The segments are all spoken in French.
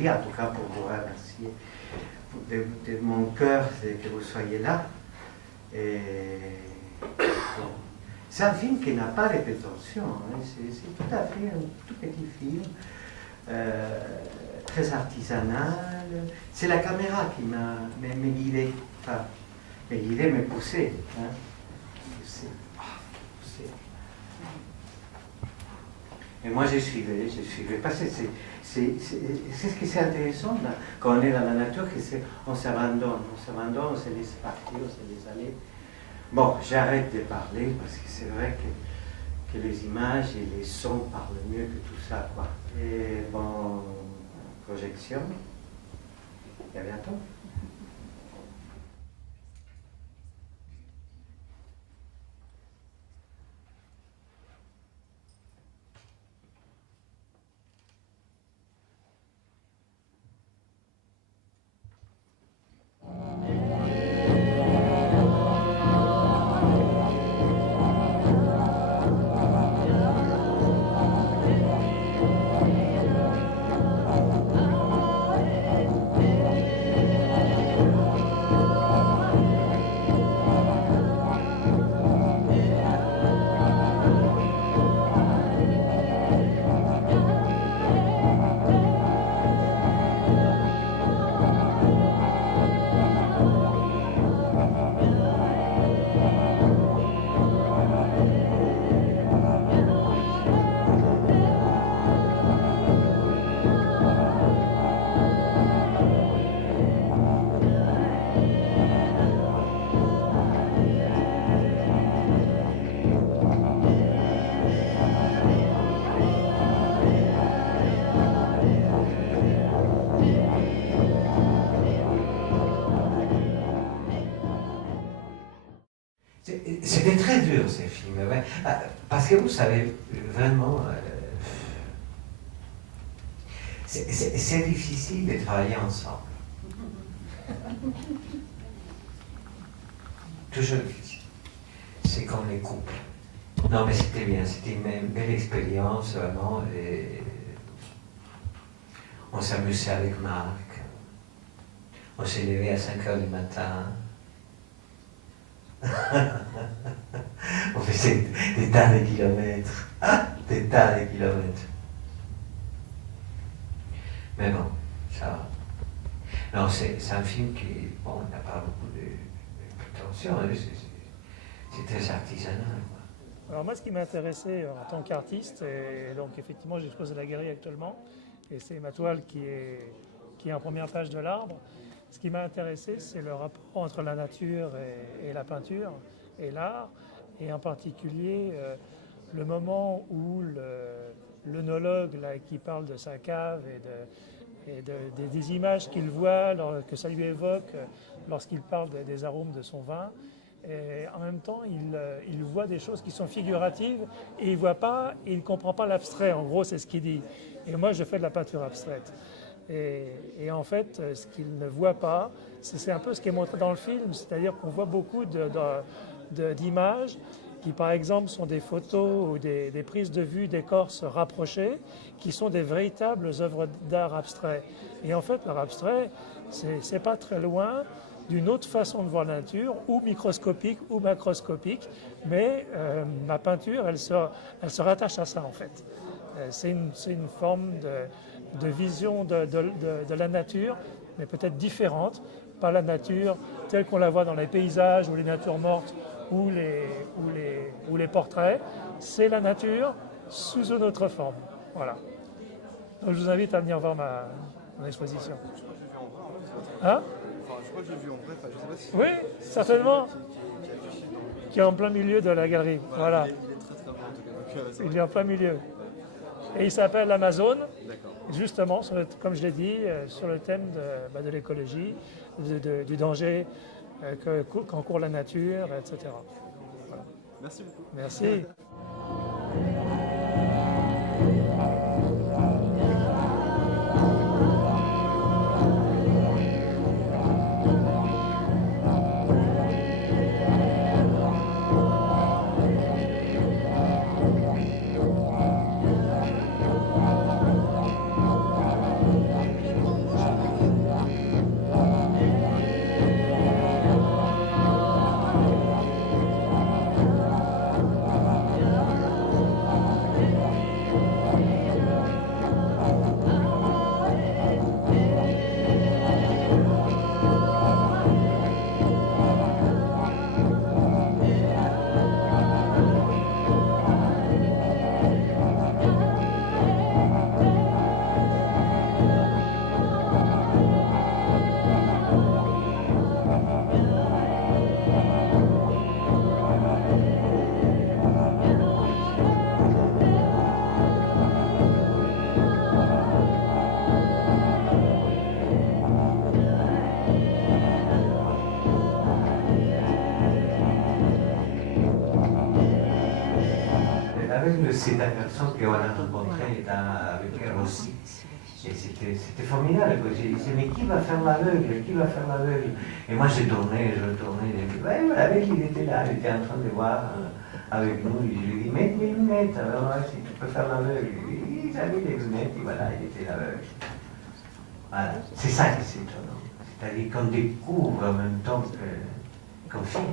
aujourd'hui, en tout cas pour vous remercier de mon cœur que vous soyez là. Et, bon, c'est un film qui n'a pas de prétention, hein. C'est tout à fait un tout petit film, très artisanal. C'est la caméra qui m'a guidé, enfin, me poussé. Hein. Et moi je suivais, parce que c'est ce qui est intéressant là, quand on est dans la nature, on s'abandonne, on se laisse partir, on se laisse aller. Bon, j'arrête de parler parce que c'est vrai que les images et les sons parlent mieux que tout ça, quoi. Et bon, projection, et à bientôt. C'était très dur ces films, ouais. Parce que vous savez, vraiment, c'est difficile de travailler ensemble. Toujours difficile. C'est comme les couples. Non, mais c'était bien, c'était une belle expérience, vraiment. Et on s'amusait avec Marc. On s'est levé à 5 h du matin. On faisait des tas de kilomètres. Des tas de kilomètres. Mais bon, ça va. Non, c'est un film qui, bon, n'a pas beaucoup de prétention. C'est très artisanal, quoi. Alors moi, ce qui m'a intéressé en tant qu'artiste, et donc effectivement, j'expose à la galerie actuellement, et c'est ma toile qui est en première page de l'Arbre. Ce qui m'a intéressé, c'est le rapport entre la nature et la peinture et l'art, et en particulier le moment où l'œnologue là, qui parle de sa cave et des images qu'il voit, que ça lui évoque lorsqu'il parle des arômes de son vin. Et en même temps, il voit des choses qui sont figuratives et il ne comprend pas l'abstrait. En gros, c'est ce qu'il dit. Et moi, je fais de la peinture abstraite. Et en fait, ce qu'il ne voit pas, c'est un peu ce qui est montré dans le film, c'est-à-dire qu'on voit beaucoup d'images qui, par exemple, sont des photos ou des prises de vue d'écorces rapprochées, qui sont des véritables œuvres d'art abstrait. Et en fait, l'art abstrait, c'est pas très loin d'une autre façon de voir la nature, ou microscopique ou macroscopique, mais ma peinture, elle se rattache à ça, en fait. C'est une forme de vision de la nature, mais peut-être différente, pas la nature telle qu'on la voit dans les paysages ou les natures mortes ou les portraits. C'est la nature sous une autre forme. Voilà. Donc je vous invite à venir voir mon exposition. Hein? Je crois que j'ai vu en vrai, je sais pas si... Oui, certainement. Qui est en plein milieu de la galerie. Voilà. Il est très très bon en tout cas. Il est en plein milieu. Et il s'appelle Amazon, D'accord. justement, comme je l'ai dit, sur le thème de l'écologie, du danger qu'encourt la nature, etc. Voilà. Merci beaucoup. Merci. l'aveugle, c'est un garçon qu'on a rencontré avec Rossi. Et c'était formidable. J'ai dit, mais qui va faire l'aveugle? Qui va faire l'aveugle? Et moi, je tournais, j'ai dit, ouais, l'aveugle, il était là, il était en train de voir avec nous. Et je lui ai dit, mets tes lunettes, alors là, si tu peux faire l'aveugle. Il avait des lunettes, et voilà, il était l'aveugle. Voilà, c'est ça qui c'est étonnant. C'est-à-dire qu'on découvre en même temps qu'on filme.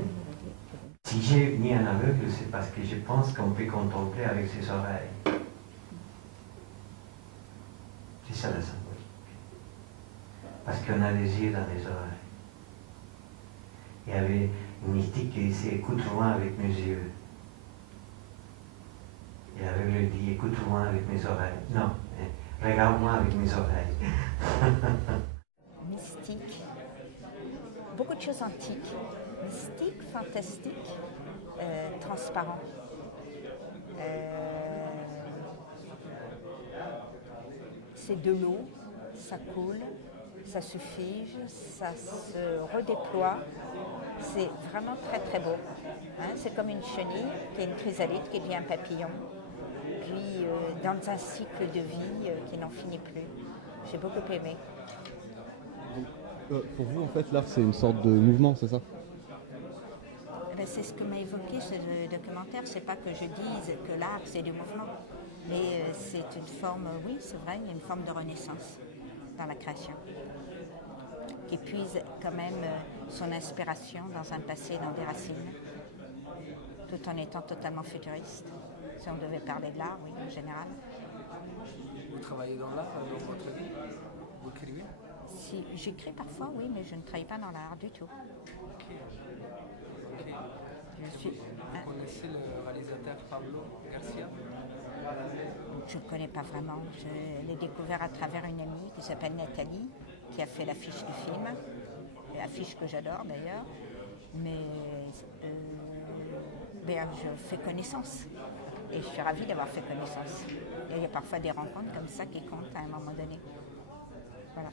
Si j'ai mis un aveugle, c'est parce que je pense qu'on peut contempler avec ses oreilles. C'est ça la symbolique. Parce qu'on a les yeux dans les oreilles. Il y avait une mystique qui disait écoute-moi avec mes yeux. Et l'aveugle dit écoute-moi avec mes oreilles. Non, regarde-moi avec mes oreilles. Mystique. Beaucoup de choses antiques. Mystique, fantastique, transparent. C'est de l'eau, ça coule, ça se fige, ça se redéploie. C'est vraiment très très beau. Hein, c'est comme une chenille qui est une chrysalide qui devient un papillon. Puis dans un cycle de vie qui n'en finit plus. J'ai beaucoup aimé. Pour vous, en fait, l'art, c'est une sorte de mouvement, c'est ça? C'est ce que m'a évoqué ce documentaire. C'est pas que je dise que l'art, c'est du mouvement. Mais c'est une forme, oui, c'est vrai, une forme de renaissance dans la création. Qui puise quand même son inspiration dans un passé, dans des racines, tout en étant totalement futuriste. Si on devait parler de l'art, oui, en général. Vous travaillez dans l'art dans votre vie? Vous écrivez? Si, j'écris parfois, oui, mais je ne travaille pas dans l'art du tout. Ok. Vous connaissez le réalisateur Pablo Garcia? Je ne connais pas vraiment. Je l'ai découvert à travers une amie qui s'appelle Nathalie, qui a fait l'affiche du film. L'affiche que j'adore d'ailleurs. Mais je fais connaissance. Et je suis ravie d'avoir fait connaissance. Et il y a parfois des rencontres comme ça qui comptent à un moment donné. Voilà.